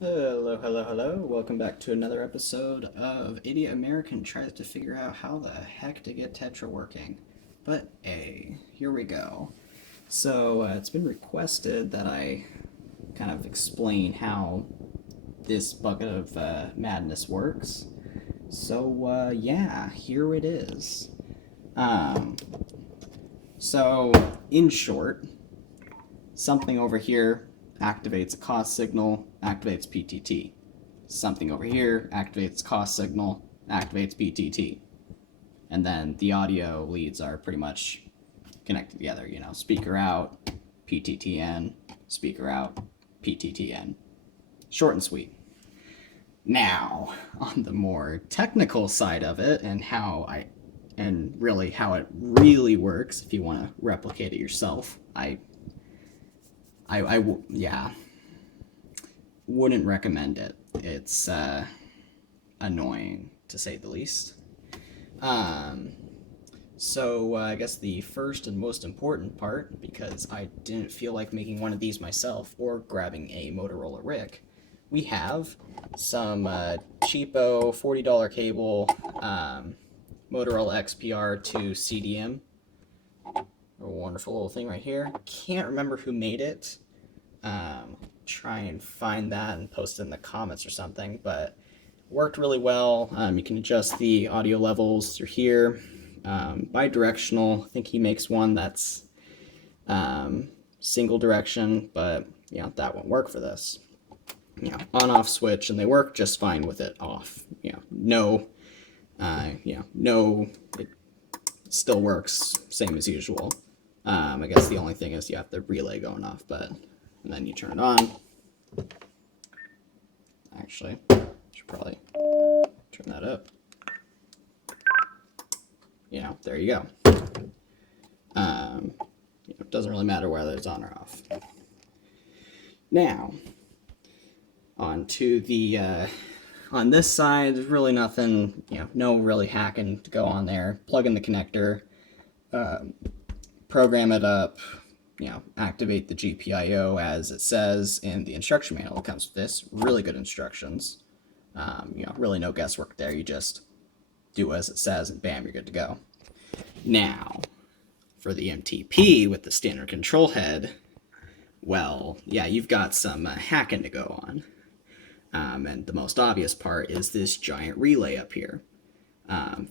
Hello, hello, hello. Welcome back to another episode of Idiot American Tries to Figure Out How the Heck to Get Tetra Working. But here we go. It's been requested that I kind of explain how this bucket of madness works. Yeah, here it is. Um, in short, something over here activates a cost signal, activates PTT. Something over here activates cost signal, activates PTT. And then the audio leads are pretty much connected together. Speaker out, PTTN, speaker out, PTTN. Short and sweet. Now, on the more technical side of it, and really how it really works, if you want to replicate it yourself, yeah, wouldn't recommend it. It's annoying to say the least. I guess the first and most important part, because I didn't feel like making one of these myself or grabbing a Motorola RIC, we have some cheapo $40 cable Motorola XPR to CDM. A wonderful little thing right here. Can't remember who made it. Try and find that and post it in the comments or something, but worked really well. You can adjust the audio levels through here. Bidirectional. I think he makes one that's single direction, but that won't work for this. On-off switch, and they work just fine with it off. No, it still works same as usual. I guess the only thing is you have the relay going off, and then you turn it on. Actually, should probably turn that up. There you go. It doesn't really matter whether it's on or off. Now, on to the on this side, there's really nothing, no really hacking to go on there. Plug in the connector, program it up, activate the GPIO as it says in the instruction manual. It comes with this. Really good instructions. Really no guesswork there. You just do as it says and bam, you're good to go. Now, for the MTP with the standard control head, well, yeah, you've got some hacking to go on. And the most obvious part is this giant relay up here.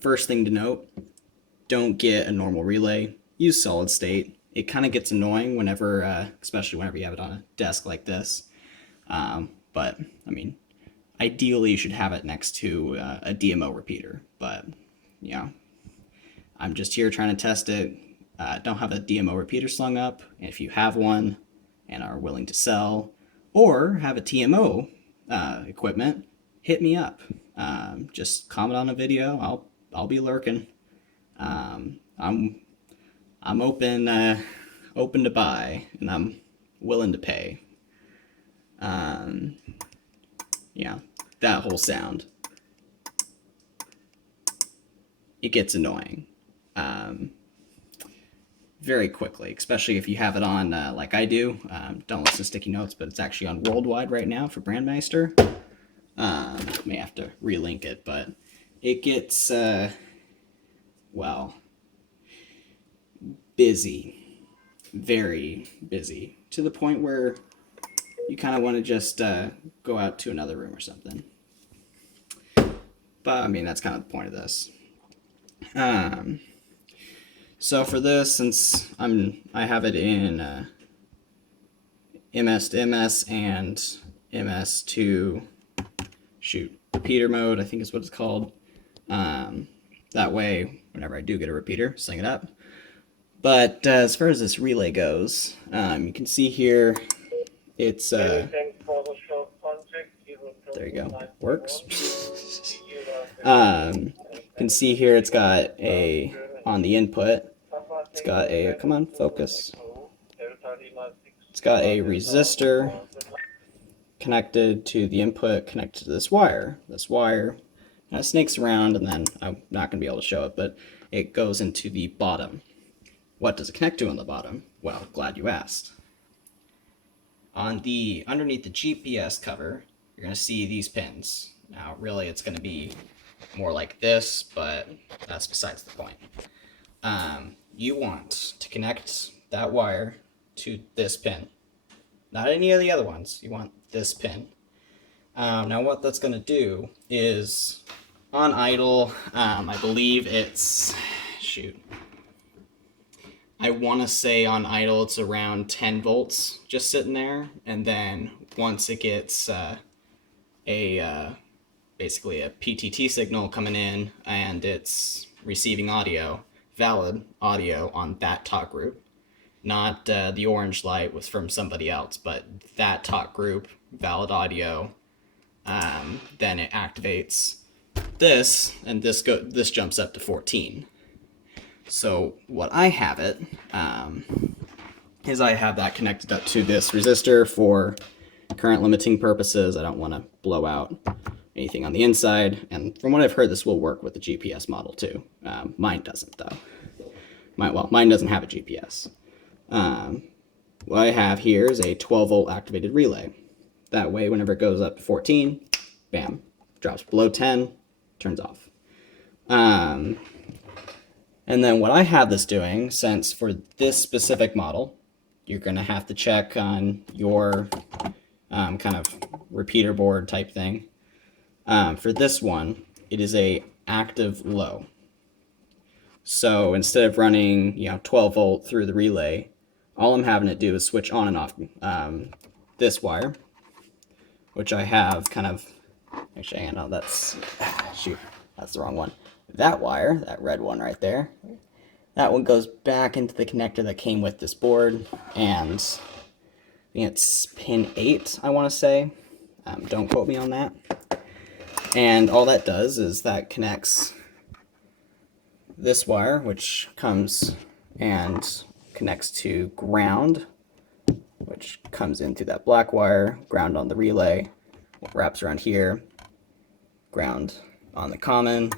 First thing to note, don't get a normal relay. Use solid state. It kind of gets annoying whenever, especially whenever you have it on a desk like this. But, I mean, ideally you should have it next to a DMO repeater. But, I'm just here trying to test it. Don't have a DMO repeater slung up. If you have one and are willing to sell, or have a TMO equipment, hit me up. Just comment on a video. I'll be lurking. I'm open to buy, and I'm willing to pay. That whole sound, it gets annoying very quickly, especially if you have it on like I do. Don't listen to sticky notes, but it's actually on worldwide right now for Brandmeister. May have to relink it, but it gets busy, very busy, to the point where you kind of want to just go out to another room or something. But I mean, that's kind of the point of this. So for this, since I have it in MS to MS and MS to repeater mode, I think is what it's called. That way, whenever I do get a repeater, sling it up. But as far as this relay goes, you can see here, it's there you go, works. You can see here it's got a, on the input, it's got a, come on, focus. It's got a resistor connected to the input, connected to this wire. This wire kind of snakes around, and then I'm not going to be able to show it, but it goes into the bottom. What does it connect to on the bottom? Well, glad you asked. Underneath the GPS cover, you're going to see these pins. Now, really, it's going to be more like this, but that's besides the point. You want to connect that wire to this pin, not any of the other ones. You want this pin. Now, what that's going to do is on idle, I believe it's, shoot, I want to say on idle it's around 10 volts just sitting there, and then once it gets basically a PTT signal coming in and it's receiving audio, valid audio on that talk group, not the orange light was from somebody else, but that talk group, valid audio, then it activates this, and this jumps up to 14. So what I have it is I have that connected up to this resistor for current limiting purposes. I don't want to blow out anything on the inside, and from what I've heard, this will work with the GPS model too. Mine doesn't though. Mine doesn't have a GPS. What I have here is a 12 volt activated relay. That way, whenever it goes up to 14, bam, drops below 10, turns off. And then what I have this doing, since for this specific model, you're going to have to check on your kind of repeater board type thing. For this one, it is a active low. So instead of running 12 volt through the relay, all I'm having to do is switch on and off this wire, which I have kind of, actually, hang on, that's the wrong one. That wire, that red one right there, that one goes back into the connector that came with this board, and I think it's pin 8, I want to say. Don't quote me on that. And all that does is that connects this wire, which comes and connects to ground, which comes into that black wire, ground on the relay, wraps around here, ground on the common,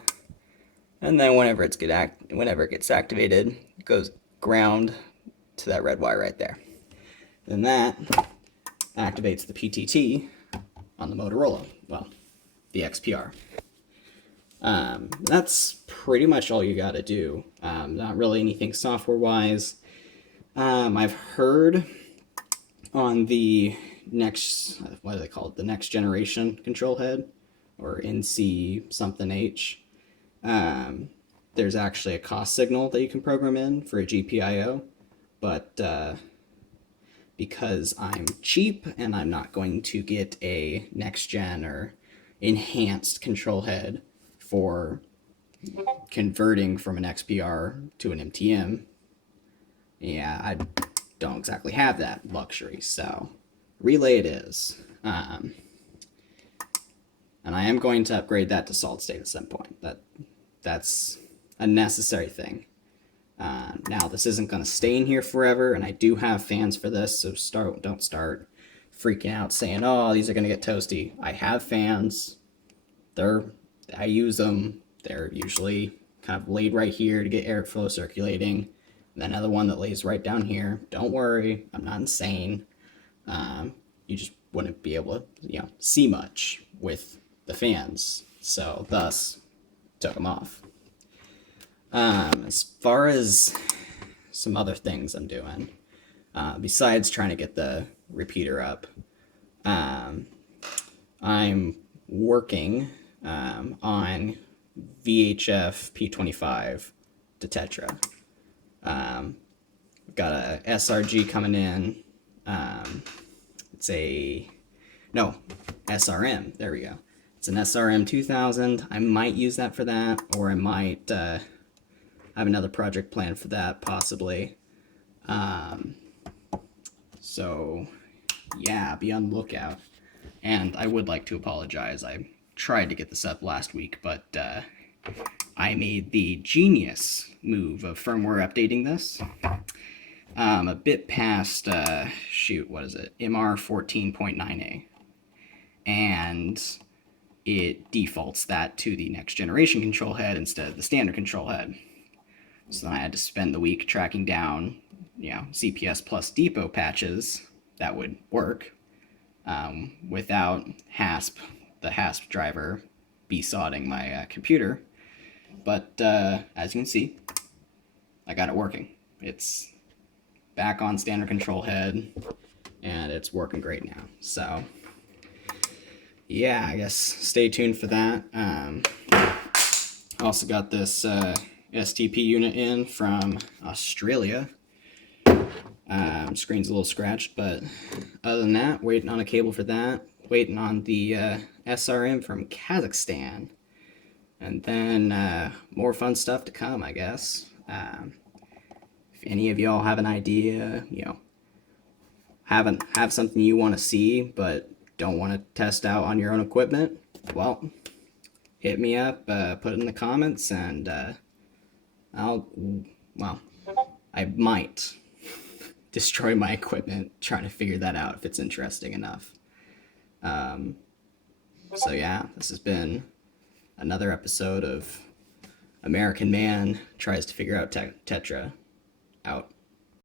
and then whenever it gets activated, it goes ground to that red wire right there. Then that activates the PTT on the Motorola, well, the XPR. That's pretty much all you got to do. Not really anything software-wise. I've heard on the next, what do they call it? The next generation control head, or NC something H. There's actually a cost signal that you can program in for a GPIO, but because I'm cheap and I'm not going to get a next gen or enhanced control head for converting from an XPR to an MTM, yeah, I don't exactly have that luxury, so relay it is. And I am going to upgrade that to solid state at some point. That's a necessary thing. Now, this isn't going to stay in here forever, and I do have fans for this, so don't start freaking out saying, oh, these are going to get toasty. I have fans. I use them. They're usually kind of laid right here to get airflow circulating. And then another one that lays right down here. Don't worry, I'm not insane. You just wouldn't be able to, see much with the fans. So, thus, took them off. As far as some other things I'm doing, besides trying to get the repeater up, I'm working on VHF P25 to Tetra. Got a SRG coming in. It's SRM. There we go. It's an SRM 2000. I might use that for that, or I might have another project planned for that, possibly. So, yeah, be on the lookout. And I would like to apologize. I tried to get this up last week, but I made the genius move of firmware updating this. A bit past, what is it? MR 14.9A. And it defaults that to the next generation control head instead of the standard control head. So then I had to spend the week tracking down, CPS plus depot patches that would work. without HASP, the HASP driver, besodding my computer. But as you can see, I got it working. It's back on standard control head, and it's working great now. So yeah, I guess stay tuned for that. Also got this STP unit in from Australia. Screen's a little scratched, but other than that, waiting on a cable for that. Waiting on the SRM from Kazakhstan. And then more fun stuff to come, I guess. If any of y'all have an idea, have something you want to see but don't want to test out on your own equipment, well, hit me up, put it in the comments, and I might destroy my equipment trying to figure that out if it's interesting enough. So yeah, this has been another episode of American Man Tries to Figure Out Tetra. Out.